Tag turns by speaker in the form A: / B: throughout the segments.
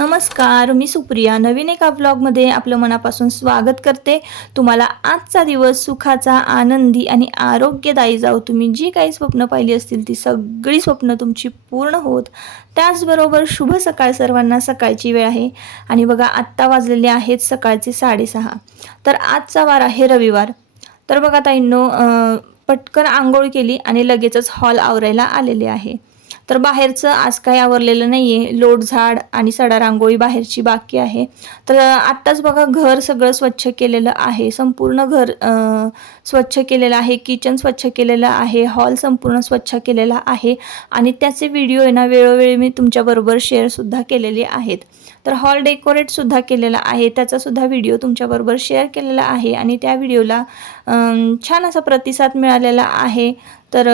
A: नमस्कार मी सुप्रिया. नवीन एका ब्लॉगमध्ये आपलं मनापासून स्वागत करते. तुम्हाला आजचा दिवस सुखाचा आनंदी आणि आरोग्यदायी जाऊ तुम्ही जी काही स्वप्न पाहिली असतील ती सगळी स्वप्न तुमची पूर्ण होत. त्याचबरोबर शुभ सकाळ सर्वांना सकाळची वेळ आहे. आणि बघा आत्ता वाजलेले आहेत सकाळचे साडेसहा. तर आजचा वार आहे रविवार. तर बघा ताईंनो पटकन आंघोळ केली आणि लगेचच हॉल आवरायला आलेले आहे. तर बाहेरचं आज काही आवरलेलं नाही आहे लोटझाड आणि सडा रांगोळी बाहेरची बाकी आहे. तर आत्ताच बघा घर सगळं स्वच्छ केलेलं आहे. संपूर्ण घर स्वच्छ केलेलं आहे. किचन स्वच्छ केलेलं आहे. हॉल संपूर्ण स्वच्छ केलेला आहे. आणि त्याचे व्हिडिओ आहे ना वेळोवेळी मी तुमच्याबरोबर शेअरसुद्धा केलेले आहेत. तर हॉल डेकोरेटसुद्धा केलेला आहे. त्याचासुद्धा व्हिडिओ तुमच्याबरोबर शेअर केलेला आहे. आणि त्या व्हिडिओला छान असा प्रतिसाद मिळालेला आहे. तर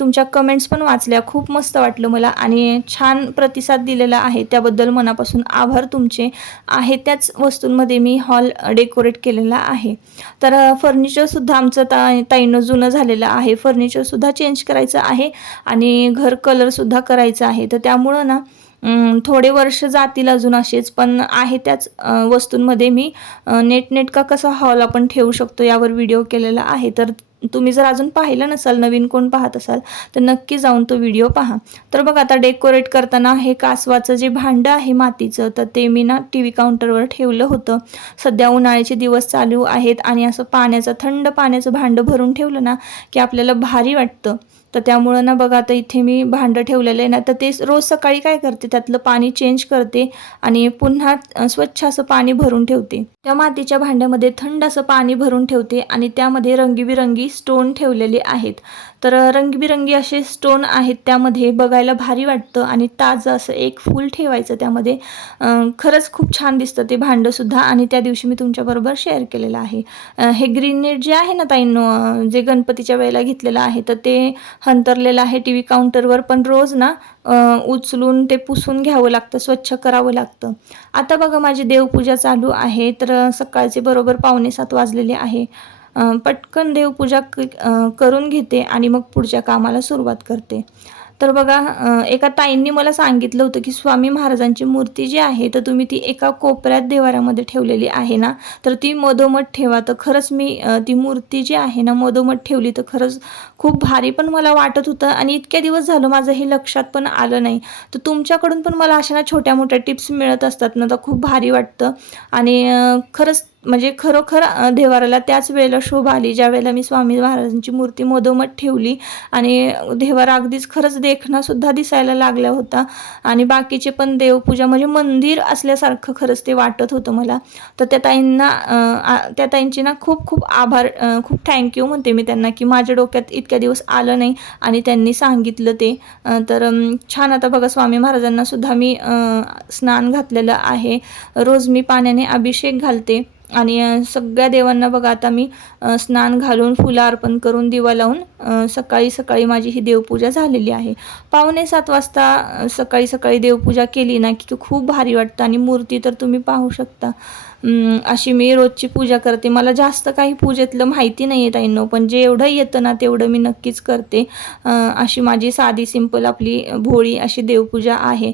A: तुमच्या कमेंट्स पण वाचल्या. खूप मस्त वाटलं मला आणि छान प्रतिसाद दिलेला आहे. त्याबद्दल मनापासून आभार तुमचे. आहे त्याच वस्तूंमध्ये मी हॉल डेकोरेट केलेला आहे. तर फर्निचरसुद्धा आमचं ता ताईनं जुनं झालेलं आहे. फर्निचरसुद्धा चेंज करायचं आहे आणि घर कलरसुद्धा करायचं आहे. तर त्यामुळं ना थोडे वर्ष जातील अजून असेच. पण आहे त्याच वस्तूंमध्ये मी नेटनेटका कसा हॉल आपण ठेवू शकतो यावर व्हिडिओ केलेला आहे. तर तुम्ही जर अजून पाहिलं नसाल नवीन कोण पाहत असाल तर नक्की जाऊन तो व्हिडिओ पहा. तर बघा आता डेकोरेट करताना हे कासवाचं जे भांडं आहे मातीचं तर ते मी ना टी व्ही काउंटरवर ठेवलं होतं. सध्या उन्हाळ्याचे दिवस चालू आहेत आणि असं पाण्याचं थंड पाण्याचं भांडं भरून ठेवलं ना की आपल्याला भारी वाटतं. तर त्यामुळं ना बघा आता इथे मी भांडं ठेवलेलं आहे ना तर ते रोज सकाळी काय करते त्यातलं पाणी चेंज करते आणि पुन्हा स्वच्छ असं पाणी भरून ठेवते. त्या मातीच्या भांड्यामध्ये थंड असं पाणी भरून ठेवते आणि त्यामध्ये रंगीबिरंगी स्टोन ठेवलेले आहेत. तर रंगीबिरंगी असे स्टोन आहेत त्यामध्ये बघायला भारी वाटतं आणि ताजं असं एक फूल ठेवायचं त्यामध्ये. खरंच खूप छान दिसतं ते भांडंसुद्धा आणि त्या दिवशी मी तुमच्याबरोबर शेअर केलेलं आहे. हे ग्रीन नेट जे आहे ना ताईंनो जे गणपतीच्या वेळेला घेतलेलं आहे तर ते हंतरलेलं आहे टी व्ही काउंटरवर पण रोज ना उचलून ते पुसून घ्यावं लागतं स्वच्छ करावं लागतं. आता बघा माझी देवपूजा चालू आहे तर सकाळचे बरोबर पावणे सात वाजलेले आहे. पटकन देवपूजा क करून घेते आणि मग पुढच्या कामाला सुरुवात करते. तर बघा एका ताईंनी मला सांगितलं होतं की स्वामी महाराजांची मूर्ती जी आहे तर तुम्ही ती एका कोपऱ्यात देवाऱ्यामध्ये ठेवलेली आहे ना? तर ती मधोमध ठेवा. तर खरंच मी ती मूर्ती जी आहे ना मधोमध ठेवली तर खरंच खूप भारी पण मला वाटत होतं आणि इतक्या दिवस झालं माझं हे लक्षात पण आलं नाही. तर तुमच्याकडून पण मला अशा ना छोट्या मोठ्या टिप्स मिळत असतात ना तर खूप भारी वाटतं. आणि खरंच म्हणजे खरोखर देवाराला त्याच वेळेला शोभा आली ज्या वेळेला मी स्वामी महाराजांची मूर्ती मधोमध ठेवली आणि देवारा अगदीच खरंच देखणासुद्धा दिसायला लागला होता. आणि बाकीचे पण देवपूजा म्हणजे मंदिर असल्यासारखं खरंच ते वाटत होतं मला. तर त्या ताईंना त्या ताईंचे ना खूप खूप आभार खूप थँक्यू म्हणते मी त्यांना की माझ्या डोक्यात इतक्या दिवस आलं नाही आणि त्यांनी सांगितलं ते. तर छान आता बघा स्वामी महाराजांना सुद्धा मी स्नान घातलेलं आहे. रोज मी पाण्याने अभिषेक घालते. आणि सगळ्या देवांना बघा आता मी स्नान घालून फुलं अर्पण करून दिवा लावून सकाळी सकाळी माझी ही देवपूजा झालेली आहे. पावणे सात वाजता सकाळी सकाळी देवपूजा केली ना की खूप भारी वाटतं आणि मूर्ती तर तुम्ही पाहू शकता. अशी मी रोजची पूजा करते. मला जास्त काही पूजेतलं माहिती नाही आहे ताईंनो पण जे एवढं येतं ना तेवढं मी नक्कीच करते. अशी माझी साधी सिंपल आपली भोळी अशी देवपूजा आहे.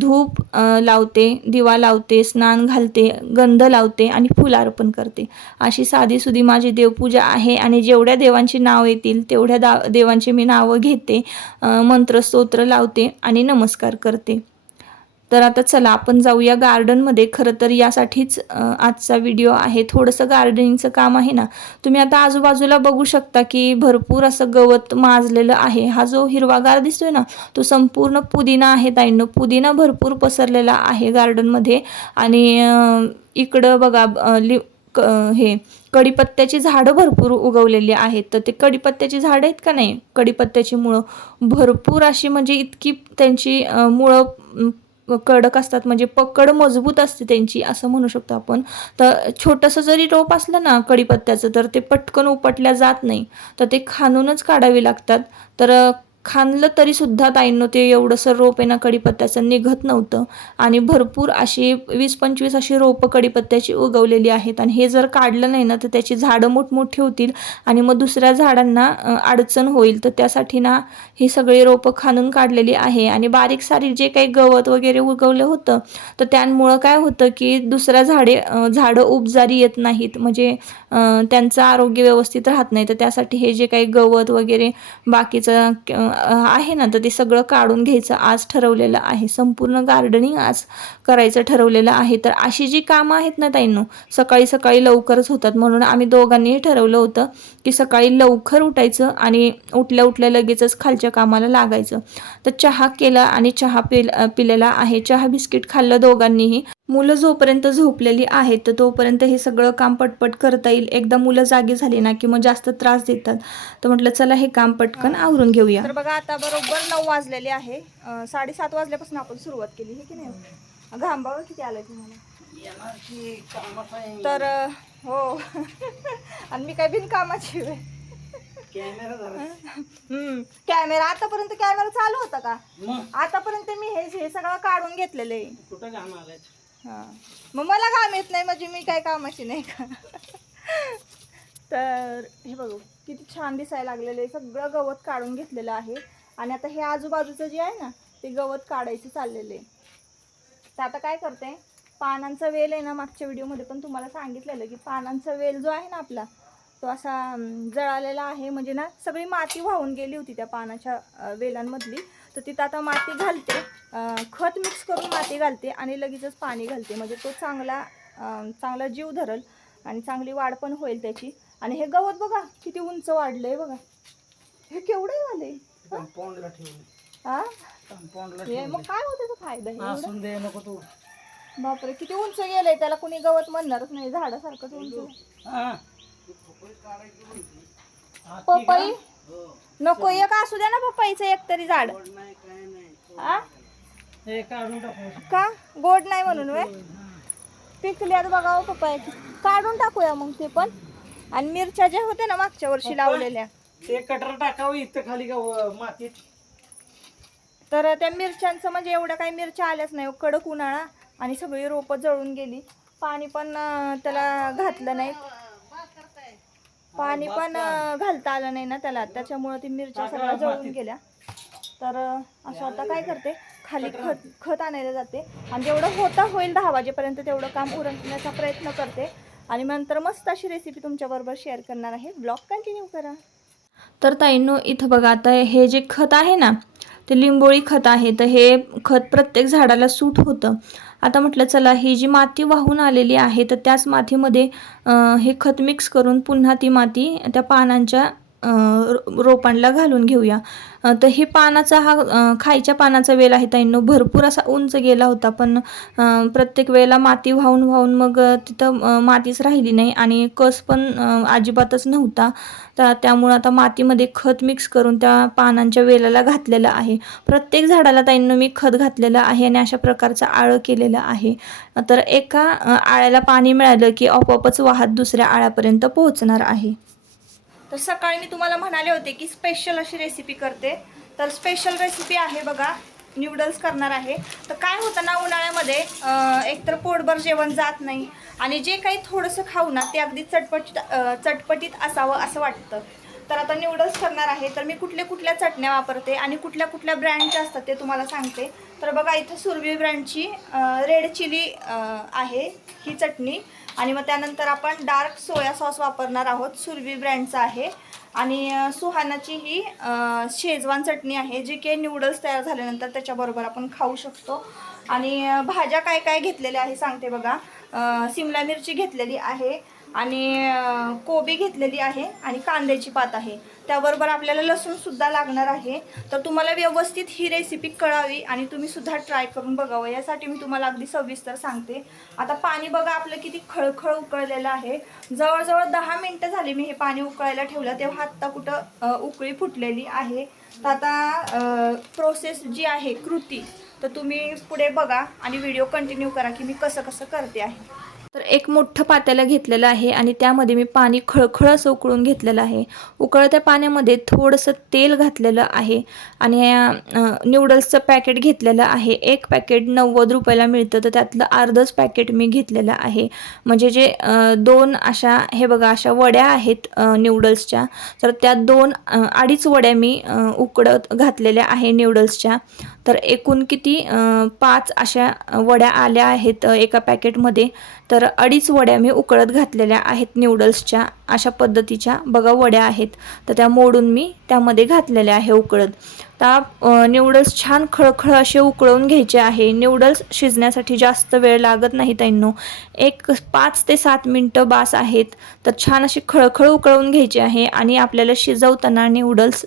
A: धूप लावते दिवा लावते स्नान घालते गंध लावते आणि फुल अर्पण करते. अशी साधी सुधी माझी देवपूजा आहे आणि जेवढ्या देवांची नाव येतील तेवढ्या दा देवांची मी नावं घेते मंत्रस्तोत्र लावते आणि नमस्कार करते. तर आता चला आपण जाऊया गार्डनमध्ये खरं तर यासाठीच आजचा व्हिडिओ आहे. थोडंसं गार्डनिंगचं काम आहे ना. तुम्ही आता आजूबाजूला बघू शकता की भरपूर असं गवत माजलेलं आहे. हा जो हिरवागार दिसतोय ना तो संपूर्ण पुदिना आहे ताईंनो. पुदिना भरपूर पसरलेला आहे गार्डनमध्ये आणि इकडं बघा लि क हे कडीपत्त्याची झाडं भरपूर उगवलेली आहेत. तर ते कडीपत्त्याची झाडं आहेत का नाही? कडीपत्त्याची मुळं. भरपूर अशी म्हणजे इतकी त्यांची मुळं कडक असतात म्हणजे पकड मजबूत असते त्यांची असं म्हणू शकतो आपण. तर छोटंसं जरी रोप असलं ना कडीपत्त्याचं तर ते पटकन उपटल्या जात नाही. तर ते खाणूनच काढावे लागतात. तर
B: खाणलं तरी सुद्धा ताईंनो ते एवढंसं रोप आहे ना कडीपत्त्याचं निघत नव्हतं. आणि भरपूर अशी वीस पंचवीस अशी रोपं कडीपत्त्याची उगवलेली आहेत. आणि हे जर काढलं नाही ना तर त्याची झाडं मोठमोठी होतील आणि मग दुसऱ्या झाडांना अडचण होईल. तर त्यासाठी ना ही सगळी रोपं खाणून काढलेली आहे. आणि बारीक सारीक जे काही गवत वगैरे उगवलं होतं तर त्यामुळं काय होतं की दुसऱ्या झाडे झाडं उपजारी येत नाहीत. म्हणजे त्यांचं आरोग्य व्यवस्थित राहत नाही. तर त्यासाठी हे जे काही गवत वगैरे बाकीचं आहे ना तर ते सगळं काढून घ्यायचं आज ठरवलेलं आहे. संपूर्ण गार्डनिंग आज करायचं ठरवलेलं आहे. तर अशी जी कामं आहेत ना ताईंनो सकाळी सकाळी लवकरच होतात. म्हणून आम्ही दोघांनीही ठरवलं होतं की सकाळी लवकर उठायचं आणि उठल्या उठल्या लगेचच खालच्या कामाला लागायचं. तर चहा केला आणि चहा पिल पिलेला आहे. चहा बिस्किट खाल्लं दोघांनीही. मुलं जोपर्यंत झोपलेली आहेत तर तोपर्यंत हे सगळं काम पटपट करता येईल. एकदा मुलं जागी झाली ना की मग जास्त त्रास देतात. तर म्हटलं चला हे काम पटकन आवरून घेऊया. तर बघा आता बरोबर नऊ वाजलेले आहे. साडेसात वाजल्यापासून आपण सुरुवात केली हे की नाही? घाम बघा किती आलाय तुम्हाला? तर हो. आणि मी काय बिनकामाची कॅमेरा आतापर्यंत कॅमेरा चालू होता का? आतापर्यंत मी हे हे सगळं काढून घेतलेलं आहे.
C: कुठं काम आलंय?
B: हां. मग मला काम येत नाही म्हणजे मी काय कामाची नाही का? तर हे बघू किती छान दिसायला लागलेलं आहे. सगळं गवत काढून घेतलेलं आहे. आणि आता हे आजूबाजूचं जे आहे ना ते गवत काढायचं चाललेलं आहे. तर आता काय करते पानांचा वेल आहे ना मागच्या व्हिडिओमध्ये पण तुम्हाला सांगितलेलं की पानांचा वेल जो आहे ना आपला तो असा जळालेला आहे. म्हणजे ना सगळी माती वाहून गेली होती त्या पानाच्या वेलांमधली. तर तिथं आता माती घालते. खत मिक्स करून माती घालते आणि लगेचच पाणी घालते. म्हणजे तो चांगला चांगला जीव धरल आणि चांगली वाढ पण होईल त्याची. आणि हे गवत बघा किती उंच वाढलंय बघा. हे केवढे झाले
C: कंपाऊंडला ठेवलं
B: हा?
C: कंपाऊंडला
B: हे मग काय होतं त्याचा फायदा? हे
C: नको तू.
B: बापरे किती उंच गेलंय त्याला कुणी गवत म्हणणारच नाही. झाडासारखंच उंच. पपई? नको एक असू द्या ना पपईचं एक तरी झाड.
C: नाही काय नाही.
B: हा
C: हे काढून टाकू.
B: का? गोड नाही म्हणून वे पिकल्यात बघा हो पपयाची काढून टाकूया मग ते पण. आणि मिरच्या ज्या होत्या ना मागच्या वर्षी लावलेल्या.
C: ते कटर टाकावं इथं खाली का व- मातीत.
B: तर त्या मिरच्यांचं म्हणजे एवढ्या काही मिरच्या आल्याच नाही हो. कडक उन्हाळा आणि सगळी रोपं जळून गेली. पाणी पण त्याला घातलं नाही. पाणी पण अं, घालता आलं नाही ना त्याला. त्याच्यामुळं ती मिरच्या सगळ्या जळून गेल्या. तर अं, असं आता काय करते? खाली खत खत आणायला जाते. आणि जेवढं होता होईल दहा वाजेपर्यंत तेवढं काम उरकण्याचा प्रयत्न करते. आणि नंतर मस्त अशी रेसिपी तुमच्याबरोबर शेअर करणार आहे. ब्लॉग कंटिन्यू करा. तर ताईंनो इथं बघा आता हे जे खत आहे ना ते लिंबोळी खत आहे. तर हे खत प्रत्येक झाडाला सूट होतं. आता म्हटलं चला ही जी माती वाहून आलेली आहे तर त्याच मातीमध्ये हे खत मिक्स करून पुन्हा ती माती त्या पानांच्या रोपांना घालून घेऊया. तर हे पानाचा हा खायच्या पानाचा वेल आहे ताईंनो. भरपूर असा उंच गेला होता पण प्रत्येक वेळेला माती वाहून वाहून मग तिथं मातीच राहिली नाही आणि कस पण अजिबातच नव्हता. तर त्यामुळं आता मातीमध्ये खत मिक्स करून त्या पानांच्या वेलाला घातलेलं आहे. प्रत्येक झाडाला ताईंनो मी खत घातलेलं आहे आणि अशा प्रकारचं आळं केलेलं आहे. तर एका आळ्याला पाणी मिळालं की आपोआपच वाहत दुसऱ्या आळ्यापर्यंत पोहोचणार आहे. तर सकाळी मी तुम्हाला म्हणाले होते की स्पेशल अशी रेसिपी करते. तर स्पेशल रेसिपी आहे बघा न्यूडल्स करणार आहे. तर काय होतं ना उन्हाळ्यामध्ये एकतर पोटभर जेवण जात नाही. आणि जे काही थोडंसं खाऊ ना ते अगदी चटपटीत चटपटीत असावं असं वाटतं. तर आता न्यूडल्स करणार आहे. तर मी कुठल्या कुठल्या चटण्या वापरते आणि कुठल्या कुठल्या ब्रँडच्या असतात ते तुम्हाला सांगते. तर बघा इथं सुरवी ब्रँडची रेड चिली आहे ही चटणी. आणि मग त्यानंतर आपण डार्क सोया सॉस वापरणार आहोत सुरवी ब्रँडचा आहे. आणि सुहानाची ही शेजवान चटणी आहे जी की नूडल्स तयार झाल्यानंतर त्याच्याबरोबर आपण खाऊ शकतो. आणि भाज्या काय काय घेतलेल्या आहे सांगते बघा. शिमला सिमला मिरची घेतलेली आहे. आणि कोबी घेतलेली आहे आणि कांद्याची पात आहे. त्याबरोबर आपल्याला लसूणसुद्धा लागणार आहे. तर तुम्हाला व्यवस्थित ही रेसिपी कळावी आणि तुम्ही सुद्धा ट्राय करून बघावं. यासाठी मी तुम्हाला अगदी सविस्तर सांगते. आता पाणी बघा आपलं किती खळखळ उकळलेलं आहे. जवळजवळ दहा मिनटं झाली मी हे पाणी उकळायला ठेवलं तेव्हा आत्ता कुठं उकळी फुटलेली आहे. तर आता प्रोसेस जी आहे कृती तर तुम्ही पुढे बघा आणि व्हिडिओ कंटिन्यू करा की मी कसं कसं करते आहे.
A: तर एक मोठं पातेलं घेतलेलं आहे आणि त्यामध्ये मी पाणी खळखळ असं उकळून घेतलेलं आहे. उकळत्या पाण्यामध्ये थोडंसं तेल घातलेलं आहे आणि न्यूडल्सचं पॅकेट घेतलेलं आहे. एक पॅकेट नव्वद रुपयाला मिळतं तर त्यातलं अर्धच पॅकेट मी घेतलेलं आहे. म्हणजे जे दोन अशा हे बघा अशा वड्या आहेत न्यूडल्सच्या तर त्या दोन अडीच वड्या मी उकडत घातलेल्या आहे न्यूडल्सच्या तर एकूण किती पाच अशा वड्या आल्या आहेत एका पॅकेटमध्ये तर तर अडीच वड्या मी उकळत घातलेल्या आहेत न्यूडल्सच्या अशा पद्धतीच्या बघा वड्या आहेत. तर त्या मोडून मी त्यामध्ये घातलेल्या आहे उकळत. आता न्यूडल्स छान खळखळ असे उकळवून घ्यायचे आहे. न्यूडल्स शिजण्यासाठी जास्त वेळ लागत नाही त्यांनो एक पाच ते सात मिनटं बास आहेत. तर छान असे खळखळ उकळवून घ्यायचे आहे आणि आपल्याला शिजवताना न्यूडल्स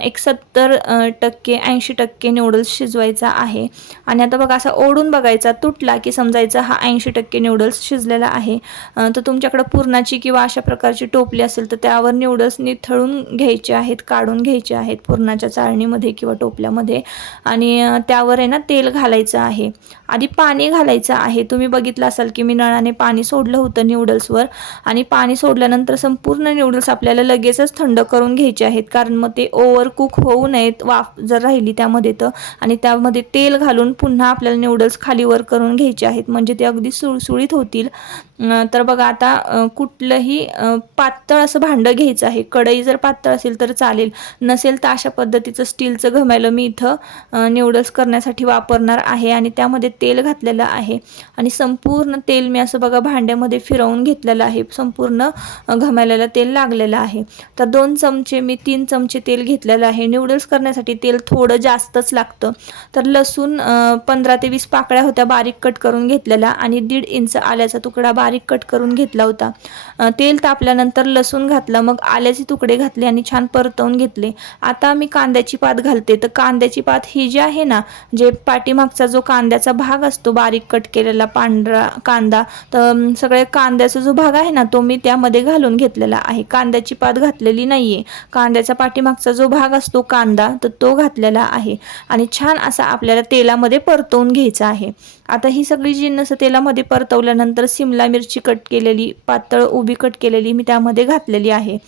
A: एक सत्तर टक्के ऐंशी टक्के न्यूडल्स शिजवायचा आहे. आणि आता बघा असा ओढून बघायचा तुटला की समजायचा हा ऐंशी टक्के न्यूडल्स शिजलेला आहे. तर तुमच्याकडं पुरणाची किंवा अशा प्रकारची टोपली असेल तर त्यावर न्यूडल्स निथळून घ्यायचे आहेत काढून घ्यायचे आहेत पुरणाच्या चाळणीमध्ये. किंवा टोपल्यामध्ये. आणि त्यावर आहे ना तेल घालायचं आहे. आधी पाणी घालायचं आहे. तुम्ही बघितलं असाल की मी नळाने पाणी सोडलं होतं न्यूडल्सवर आणि पाणी सोडल्यानंतर संपूर्ण न्यूडल्स आपल्याला लगेचच थंड करून घ्यायचे आहेत. कारण मग ते ओव्हर कुक होऊ नयेत वाफ जर राहिली त्यामध्ये तर. आणि त्यामध्ये तेल घालून पुन्हा आपल्याला न्यूडल्स खालीवर करून घ्यायचे आहेत. म्हणजे ते अगदी सुळसुळीत होतील. तर बघा आता कुठलंही पातळ असं भांडं घ्यायचं आहे. कढई जर पातळ असेल तर चालेल. नसेल तर अशा पद्धतीचं स्टील स्टीलचं घमेलं मी इथं अं, न्यूडल्स करण्यासाठी वापरणार आहे आणि त्यामध्ये तेल घातलेलं आहे. आणि संपूर्ण तेल मी असं बघा भांड्यामध्ये फिरवून घेतलेलं आहे. संपूर्ण अं, घमेल्याला तेल लागलेलं आहे. तर दोन चमचे मी तीन चमचे तेल घेतलेलं आहे. न्यूडल्स करण्यासाठी तेल थोडं जास्तच लागतं. तर लसूण पंधरा ते वीस पाकळ्या होत्या बारीक कट करून घेतलेला आणि दीड इंच आल्याचा तुकडा बारीक कट करून घेतला होता. तेल तापल्यानंतर लसूण घातलं मग आल्याचे तुकडे घातले आणि छान परतवून घेतले. आता मी कांद्याची पात घालते. तर कांद्याची पात ही जी आहे ना जे पाठीमागचा जो कांद्याचा भाग असतो बारीक कट केलेला पांढरा कांदा तर सगळे कांद्याचा जो भाग आहे ना तो मी त्यामध्ये घालून घेतलेला आहे. कांद्याची पात घातलेली नाहीये. कांद्याचा पाठीमागचा जो भाग असतो कांदा तर तो घातलेला आहे. आणि छान असा आपल्याला तेलामध्ये परतवून घ्यायचा आहे. आता ही सगळी जिन्नस तेलामध्ये परतवल्यानंतर सिमला मिरची कट केलेली पातळ उभी कट केलेली मी त्यामध्ये घातलेली आहे.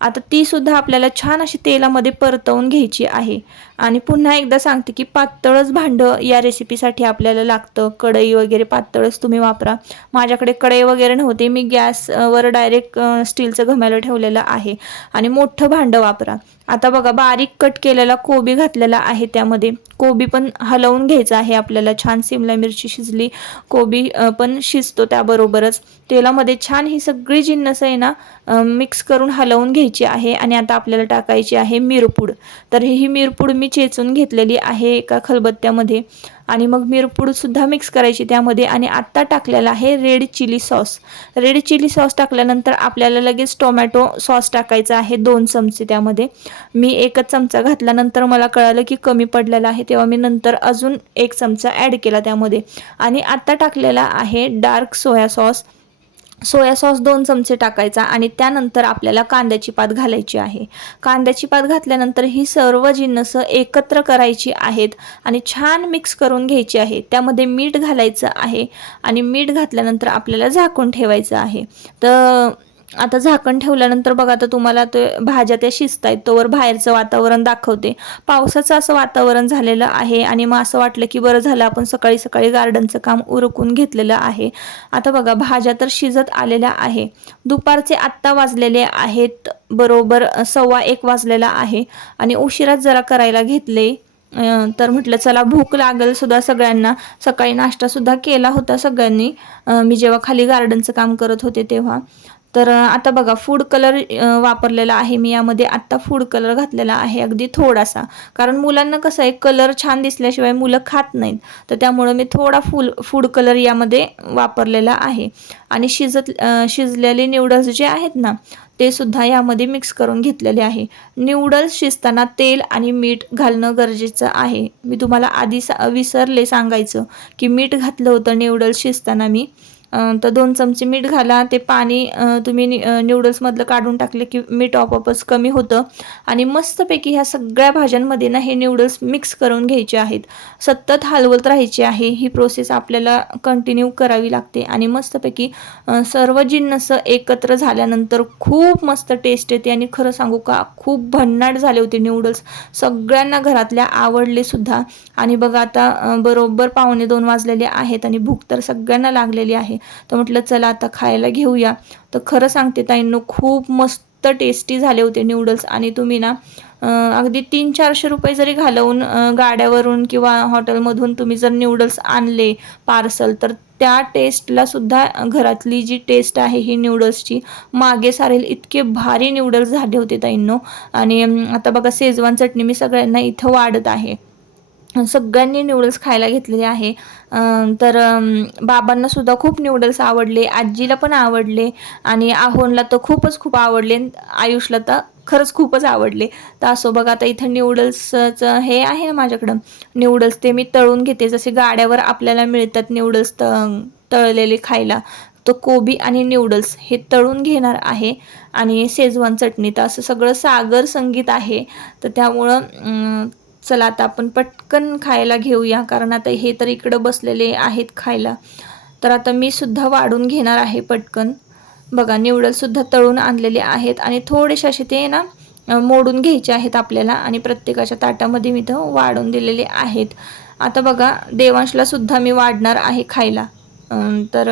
A: आता ती सुद्धा आपल्याला छान अशी तेलामध्ये परतवून घ्यायची आहे. आणि पुन्हा एकदा सांगते की पातळच भांडं या रेसिपीसाठी आपल्याला लागतं. कढई वगैरे पातळच तुम्ही वापरा. माझ्याकडे कढई वगैरे नव्हते. मी गॅसवर डायरेक्ट स्टीलचं घमेलं ठेवलेलं आहे. आणि मोठं भांडं वापरा. आता बघा बारीक कट केलेला कोबी घातलेला आहे त्यामध्ये. कोबी पण हलवून घ्यायचा आहे आपल्याला. छान सिमला मिरची शिजली कोबी पण शिजतो त्याबरोबरच. तेलामध्ये छान ही सगळी जिन्नस आहे ना मिक्स करून हलवून घ्यायची आहे आणि आता आपल्याला टाकायची आहे मिरपूड. तर ही मिरपूड मी चेचून घेतलेली आहे एका खलबत्त्यामध्ये. आणि मग मिरपूडसुद्धा मिक्स करायची त्यामध्ये आणि आत्ता टाकलेला आहे red chilli sauce red chilli sauce टाकल्यानंतर आपल्याला लगेच टोमॅटो सॉस टाकायचा आहे दोन चमचे त्यामध्ये. मी एकच चमचा घातल्यानंतर मला कळालं की कमी पडलेला आहे तेव्हा मी नंतर अजून एक चमचा ॲड केला त्यामध्ये. आणि आत्ता टाकलेला आहे dark soya sauce soya sauce दोन चमचे टाकायचा आणि त्यानंतर आपल्याला कांद्याची पात घालायची आहे. कांद्याची पात घातल्यानंतर ही सर्व जिन्नस एकत्र करायची आहेत आणि छान मिक्स करून घ्यायची आहे. त्यामध्ये मीठ घालायचं आहे आणि मीठ घातल्यानंतर आपल्याला झाकून ठेवायचं आहे. तर आता झाकण ठेवल्यानंतर बघा आता तुम्हाला ते भाज्या त्या शिजत आहेत तोवर बाहेरचं वातावरण दाखवते. पावसाचं असं वातावरण झालेलं आहे आणि मग असं वाटलं की बरं झालं आपण सकाळी सकाळी गार्डनचं काम उरकून घेतलेलं आहे. आता बघा भाज्या तर शिजत आलेल्या आहे. दुपारचे आत्ता वाजलेले आहेत बरोबर सव्वा एक वाजलेला आहे आणि उशिराच जरा करायला घेतले. तर म्हटलं चला भूक लागेल सुद्धा सगळ्यांना. सकाळी नाश्ता सुद्धा केला होता सगळ्यांनी. मी जेव्हा खाली गार्डनचं काम करत होते तेव्हा. तर आता बघा फूड कलर वापरलेला आहे. मी यामध्ये आत्ता फूड कलर घातलेला आहे अगदी थोडासा. कारण मुलांना कसं आहे कलर छान दिसल्याशिवाय मुलं खात नाहीत. तर त्यामुळं मी थोडा फुल फूड कलर यामध्ये वापरलेला आहे. आणि शिजत शिजलेले न्यूडल्स जे आहेत ना ते सुद्धा यामध्ये मिक्स करून घेतलेले आहे. न्यूडल्स शिजताना तेल आणि मीठ घालणं गरजेचं आहे. मी तुम्हाला आधी सा विसरले सांगायचं की मीठ घातलं होतं न्यूडल्स शिजताना मी. तर दोन चमचे मीठ घाला. ते पाणी तुम्ही न्यूडल्समधलं काढून टाकले की मीठ आपोआपच कमी होतं. आणि मस्तपैकी ह्या सगळ्या भाज्यांमध्ये ना हे नूडल्स मिक्स करून घ्यायचे आहेत. सतत हलवत राहायचे आहे. ही प्रोसेस आपल्याला कंटिन्यू करावी लागते. आणि मस्तपैकी सर्व जिन्नस एकत्र झाल्यानंतर खूप मस्त टेस्ट येते. आणि खरं सांगू का खूप भन्नाट झाले होते न्यूडल्स सगळ्यांना घरातल्या आवडले सुद्धा. आणि बघा आता बरोबर पावणे दोन वाजलेले आहेत आणि भूक तर सगळ्यांना लागलेली आहे. तर म्हटलं चला आता खायला घेऊया. तर खरं सांगते ताईंनो खूप मस्त टेस्टी झाले होते नूडल्स आणि तुम्ही ना अगदी तीन चारशे रुपये जरी घालवून गाड्यावरून किंवा हॉटेलमधून तुम्ही जर नूडल्स आणले पार्सल तर त्या टेस्टला सुद्धा घरातली जी टेस्ट आहे ही नूडल्सची मागे सारेल इतके भारी नूडल्स झाले होते ताईंनो. आणि आता बघा शेजवान चटणी मी सगळ्यांना इथं वाढत आहे. सगळ्यांनी नूडल्स खायला घेतलेले आहे. तर बाबांना सुद्धा खूप नूडल्स आवडले आजीला पण आवडले आणि आहोनला तर खूपच खूप आवडले आयुषला तर खरंच खूपच आवडले. तर असो बघा आता इथं न्यूडल्सचं हे आहे ना माझ्याकडं. न्यूडल्स ते मी तळून घेते. जसे गाड्यावर आपल्याला मिळतात न्यूडल्स त तळलेले खायला तो कोबी आणि न्यूडल्स हे तळून घेणार आहे. आणि शेजवान चटणी तर असं सगळं सागर संगीत आहे. तर त्यामुळं चला आता आपण पटकन खायला घेऊया कारण आता हे तर इकडं बसलेले आहेत खायला. तर आता मी सुद्धा वाढून घेणार आहे पटकन. बघा निवडलसुद्धा तळून आणलेले आहेत आणि थोडेसे असे ते ना मोडून घ्यायचे आहेत आपल्याला आणि प्रत्येकाच्या ताटामध्ये मी तर वाढून दिलेले आहेत. आता बघा देवांशला सुद्धा मी वाढणार आहे खायला. तर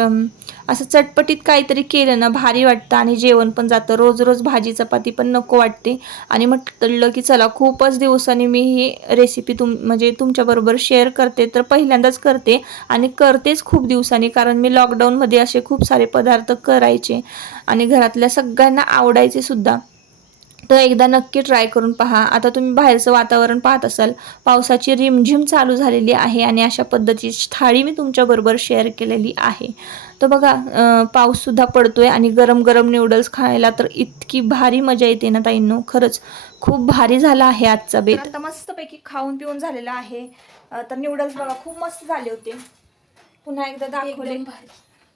A: असं चटपटीत काहीतरी केलं ना भारी वाटतं आणि जेवण पण जातं. रोज रोज भाजी चपाती पण नको वाटते. आणि म्हटलं की चला खूपच दिवसांनी मी ही रेसिपी तुम म्हणजे तुमच्याबरोबर शेअर करते तर पहिल्यांदाच करते आणि करतेच खूप दिवसांनी कारण मी लॉकडाऊनमध्ये असे खूप सारे पदार्थ करायचे आणि घरातल्या सगळ्यांना आवडायचे सुद्धा. तर एकदा नक्की ट्राय करून पहा. आता तुम्ही बाहेरचं वातावरण पाहत असाल पावसाची रिमझिम चालू झालेली आहे आणि अशा पद्धतीची थाळी मी तुमच्याबरोबर शेअर केलेली आहे. तर बघा पाऊससुद्धा पडतोय आणि गरम गरम नूडल्स खायला तर इतकी भारी मजा येते ना ताईंनो. खरंच खूप भारी झाला आहे आजचा बेत. आता मस्तपैकी खाऊन पिऊन झालेला आहे. तर नूडल्स बघा खूप मस्त झाले होते. पुन्हा एकदा दाखवले.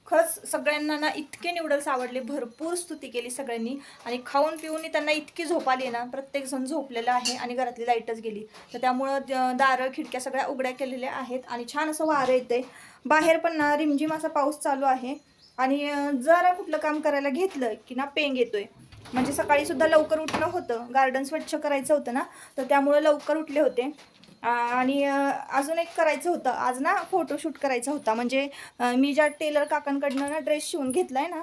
A: खरंच सगळ्यांना ना इतके नूडल्स आवडले भरपूर स्तुती केली सगळ्यांनी. आणि खाऊन पिऊन त्यांना इतकी झोप आली ना प्रत्येक जण आहे आणि घरातली लाईटच गेली. तर त्यामुळं दारं खिडक्या सगळ्या उघड्या केलेल्या आहेत आणि छान असं वारं येते बाहेर पण ना रिमझिम असा पाऊस चालू आहे. आणि जरा कुठलं काम करायला घेतलं की ना पेंग येतोय. म्हणजे सकाळी सुद्धा लवकर उठलं होतं. गार्डन स्वच्छ करायचं होतं ना तर त्यामुळं लवकर उठले होते. आणि अजून एक करायचं होतं. आज ना फोटोशूट करायचा होता. म्हणजे मी ज्या टेलर काकांकडनं ना ड्रेस शिवून घेतलाय ना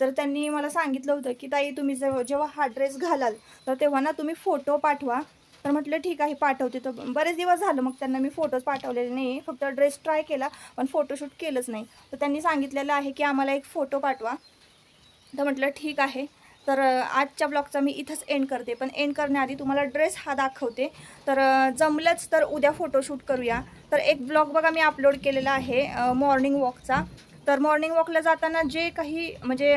A: तर त्यांनी मला सांगितलं होतं की ताई तुम्ही जेव्हा जेव्हा हा ड्रेस घालाल तर तेव्हा ना तुम्ही फोटो पाठवा. तर म्हटलं ठीक आहे पाठवते. तर बरेच दिवस झालं मग त्यांना मी फोटोज पाठवलेले नाही. फक्त ड्रेस ट्राय केला पण फोटोशूट केलंच नाही. तर त्यांनी सांगितलेलं आहे की आम्हाला एक फोटो पाठवा. तर म्हटलं ठीक आहे. तर आजच्या ब्लॉगचा मी इथंच एंड करते. पण एंड करण्याआधी तुम्हाला ड्रेस हा दाखवते. तर जमलंच तर उद्या फोटोशूट करूया. तर एक ब्लॉग बघा मी अपलोड केलेला आहे मॉर्निंग वॉकचा तर मॉर्निंग वॉकला जाताना जे काही म्हणजे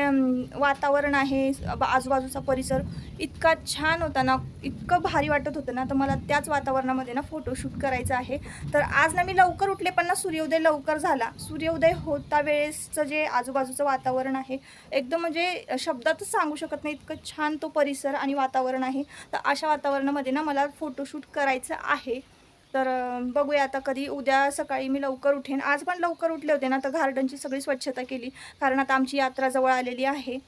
A: वातावरण आहे आजूबाजूचा परिसर इतका छान होता ना इतकं भारी वाटत होतं ना तर मला त्याच वातावरणामध्ये ना फोटोशूट करायचं आहे. तर आज ना मी लवकर उठले पण ना सूर्योदय लवकर झाला. सूर्योदय होता वेळेसचं जे आजूबाजूचं वातावरण आहे एकदम म्हणजे शब्दातच सांगू शकत नाही इतकं छान तो परिसर आणि वातावरण आहे. तर अशा वातावरणामध्ये ना मला फोटोशूट करायचं आहे. तर बघूया आता कधी उद्या सकाळी मी लवकर उठेन. आज पण लवकर उठले होते ना तर गार्डनची सगळी स्वच्छता केली. कारण आता आमची यात्रा जवळ आलेली आहे.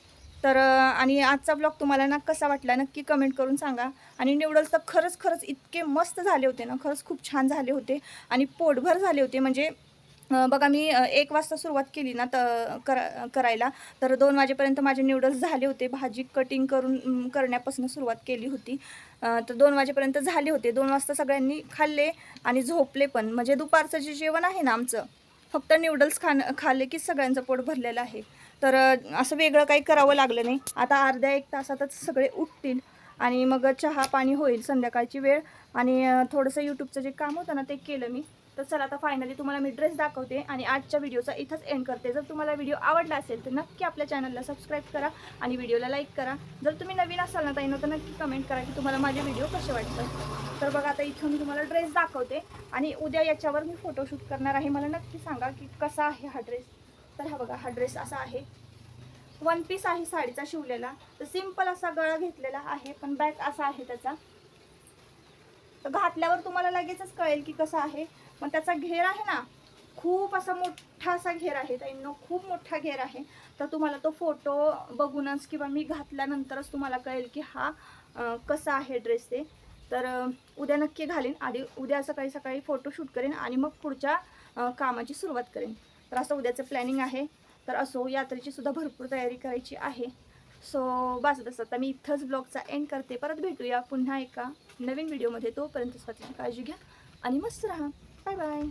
A: तर आणि आजचा ब्लॉग तुम्हाला ना कसा वाटला नक्की कमेंट करून सांगा. आणि नूडल्स तर खरंच खरंच इतके मस्त झाले होते ना खरंच खूप छान झाले होते. आणि पोटभर झाले होते. म्हणजे बघा मी एक वाजता सुरुवात केली ना तर करा करायला. तर दोन वाजेपर्यंत माझे नूडल्स झाले होते. भाजी कटिंग करून करण्यापासून सुरुवात केली होती. तर दोन वाजेपर्यंत झाले होते. दोन वाजता सगळ्यांनी खाल्ले आणि झोपले पण. म्हणजे दुपारचं जे जेवण आहे ना आमचं फक्त नूडल्स खाण खाल्ले की सगळ्यांचं पोट भरलेलं आहे. तर असं वेगळं काही करावं लागलं नाही. आता अर्ध्या एक तासातच सगळे उठतील आणि मग चहा पाणी होईल संध्याकाळची वेळ. आणि थोडंसं यूट्यूबचं जे काम होतं ना ते केलं मी. तर चला आता फायनली तुम्हाला मी ड्रेस दाखवते आणि आजच्या व्हिडिओचा इथंच एंड करते. जर तुम्हाला व्हिडिओ आवडला असेल तर नक्की आपल्या चॅनलला सबस्क्राईब करा आणि व्हिडिओला लाईक करा. जर तुम्ही नवीन असाल ना ताईनं तर नक्की कमेंट करा की तुम्हाला माझे व्हिडिओ कसे वाटतात. तर बघा आता इथून मी तुम्हाला ड्रेस दाखवते आणि उद्या याच्यावर मी फोटोशूट करणार आहे. मला नक्की सांगा की कसा आहे हा ड्रेस
B: तर हा बघा हा ड्रेस असा आहे. वन पीस आहे साडीचा शिवलेला. तर सिंपल असा गळा घेतलेला आहे पण बॅक असा आहे त्याचा. तर घातल्यावर तुम्हाला लगेचच कळेल की कसं आहे. मग त्याचा घेर आहे ना खूप असा मोठा असा घेर आहे. ताईंनो खूप मोठा घेर आहे. तर तुम्हाला तो फोटो बघूनच किंवा मी घातल्यानंतरच तुम्हाला कळेल की हा कसा आहे ड्रेस ते. तर उद्या नक्की घालीन आधी उद्या सकाळी सकाळी फोटोशूट करेन आणि मग पुढच्या कामाची सुरुवात करेन. तर असं उद्याचं प्लॅनिंग आहे. तर असो यात्रेची सुद्धा भरपूर तयारी करायची आहे. सो बस बस. आता मी इथंच ब्लॉगचा एंड करते. परत भेटूया पुन्हा एका नवीन व्हिडिओमध्ये तोपर्यंत स्वतःची काळजी घ्या आणि मस्त राहा. Bye bye